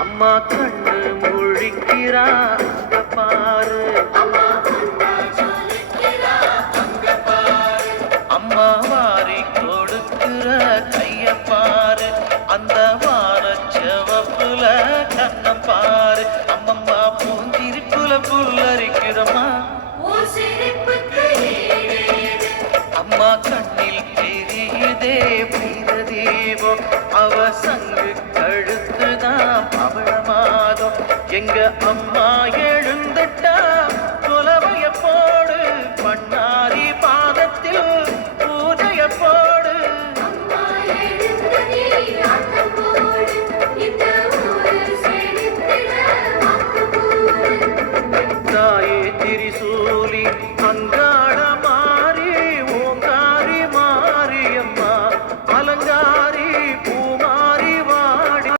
அம்மா கண்ணு முழிக்கிறா அங்க பாரு, அம்மா வாரி கொடுக்கிற கைய பாரு, அந்த வாரச்சவப்புல கண்ணம் பாரு. அம்மம்மா பூஞ்சிரிப்புல புல்லரிக்கிறம்மா, அம்மா கண்ணில் தெரியுதே வீரதேவோ, அவ சங்கு கழுத்துதான் பவளமாதோ. எங்க அம்மா